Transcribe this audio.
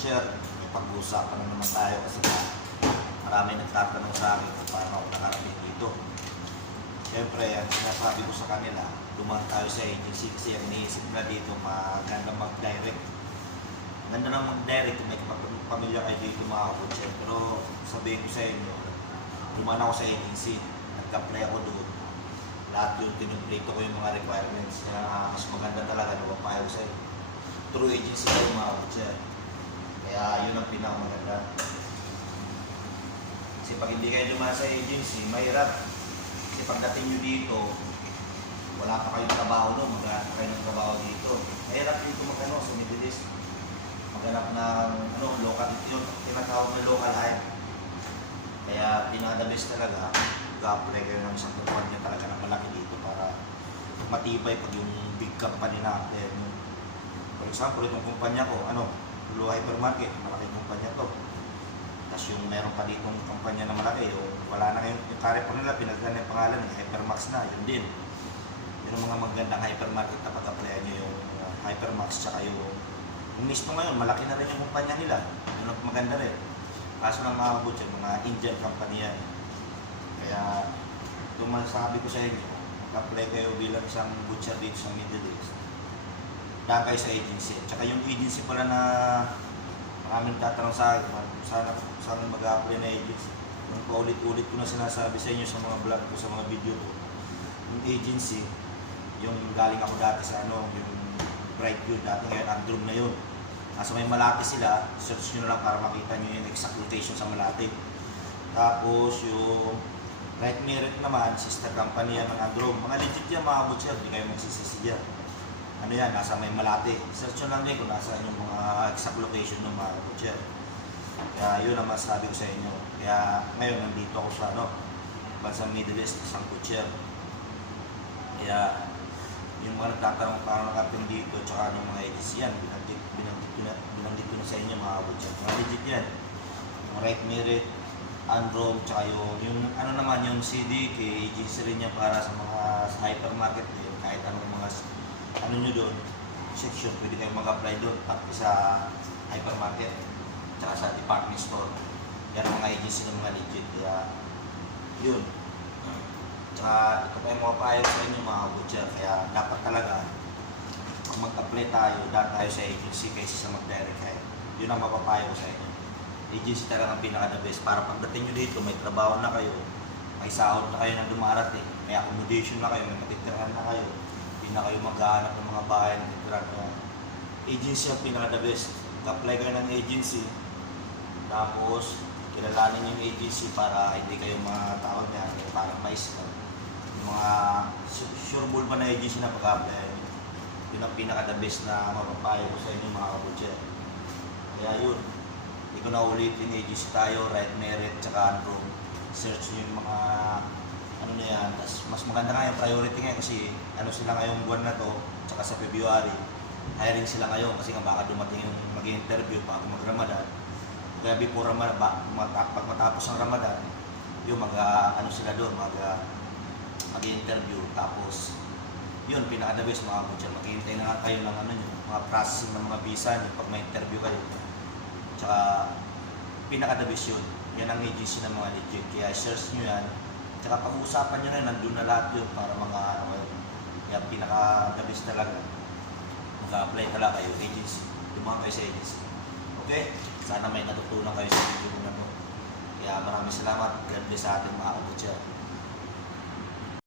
butcher, may pag-uusapan na naman tayo kasi marami nagtatanong sa akin kung paano ako nakarating dito. Siyempre, ang sinasabi ko sa kanila, dumaan tayo sa agency kasi ang iniisip na dito maganda mag-direct. Ganda na mag-direct kung may pamilya kayo dito mga butcher. Pero sabihin ko sa inyo, dumaan ako sa agency, nag-apply ako doon. Lahat yun, kinumplito ko yung mga requirements. Ah, mas maganda talaga na mapayo sa inyo. True agency kayo mga butcher. Kaya yun ang pinakamaganda. Kasi pag hindi kayo dumaan sa agency, mahirap. Kasi pagdating nyo dito, wala pa kayong trabaho doon, maghanap kayo ng trabaho dito. Mahirap dito magano sa Middle East. Maghanap ng ano, local, yun, tinatawag na local hire. Kaya pinaka best talaga, mag-apply kayo ng isang kumpanya talaga na malaki dito para matibay pag yung big company na apply mo. For example, itong kumpanya ko, ano, Blue Hypermarket, to. Tapos yung meron pa ditong kumpanya na malaki, yung wala na ngayon, yung Carrefour nila, pinagdan yung pangalan, eh, Hypermax na, yun din. Yun ang mga magandang hypermarket na pag-applyan nyo yung uh, Hypermax tsaka yung yung mismo ngayon, malaki na rin yung kumpanya nila. Yun ang maganda rin. Kaso lang mga butcher, mga Indian company yan. Kaya, ito masasabi ko sa inyo, apply kayo bilang isang butcher dito sa Middle East. Dahil kayo sa agency. Tsaka yung agency pala na maraming tatanong sa akin, sana, saan mag-apply na agency. Yung paulit-ulit ko na sinasabi sa inyo sa mga vlog ko, sa mga video ko. Yung agency, yung galing ako dati sa ano, yung Brightview, dati ngayon Androm na yun. Nasa may Malate sila, search nyo na lang para makita nyo yung exact location sa Malate. Tapos yung Right Merit naman, sister company yan ng Androm. Mga legit yan mga butcher, hindi kayo magsisisi dyan. Ano yan, nasa may Malate. Search nyo lang din kung nasa yung mga exact location ng mga butcher. Kaya yun ang masasabi ko sa inyo. Kaya ngayon nandito ako sa ano, bansang Middle East, isang butcher. Kaya yung mga nagtatanong paano nakarating dito, tsaka anong mga agency yan, binanggit, binanggit, binanggit ko na sa inyo mga butcher. Mga legit yan. Yung right merit, Androm, tsaka yung, yung ano naman yung CD, kay agency rin yan para sa mga hypermarket din, kahit anong mga ano nyo doon, section, pwede kayong mag-apply doon, pati sa hypermarket, tsaka sa department store. Yan ang mga agency ng mga legit. Kaya, yun. Tsaka ito pa yung mga payo sa inyo mga butcher. Kaya dapat talaga, pag mag-apply tayo, dahil tayo sa agency kaysa sa mag-direct hire. Yun ang mapapayo ko sa inyo. Agency talaga ang pinaka-the best. Para pagdating nyo dito, may trabaho na kayo, may sahod na kayo na dumarating, may accommodation na kayo, may matitirahan na kayo, na kayo maghahanap ng mga bahay na titirahan na Agency ang pinaka-the best. Apply kayo ng agency, tapos kilalanin yung agency para hindi kayo mga tawag niya, yung parang mais na. Yung mga su- sure ball ba na agency na pag-apply, yun ang pinaka-the best na mapapayo ko sa inyo mga kabutcher. Kaya yun, hindi ko na ulitin agency tayo, right merit, tsaka unroom. Search nyo yung mga ano na yan. Tapos mas maganda nga yung priority ngayon kasi ano sila ngayong buwan na to, tsaka sa February, hiring sila ngayon kasi nga baka dumating yung mag-interview bago mag-Ramadan. Kaya before Ramadan, ba, pag matapos ang Ramadan, yung mag ah, ano sila doon, mag ah, mag-interview tapos yun, pinaka-the best mga butcher. Maghihintay na nga kayo ng ano nyo, mga processing ng mga visa nyo pag may interview kayo. Tsaka pinaka-the best yun. Yan ang agency ng mga legit. Kaya search nyo yan. Tsaka pag-uusapan nyo yun, nandun na lahat yun para mga ano kayo. Kaya pinaka-the best talaga. Mag-apply talaga kayo, agency. Lumang kayo sa agency. Okay? Sana may natutunan kayo sa video ko na to. Kaya maraming salamat. God bless sa ating mga kabutcher.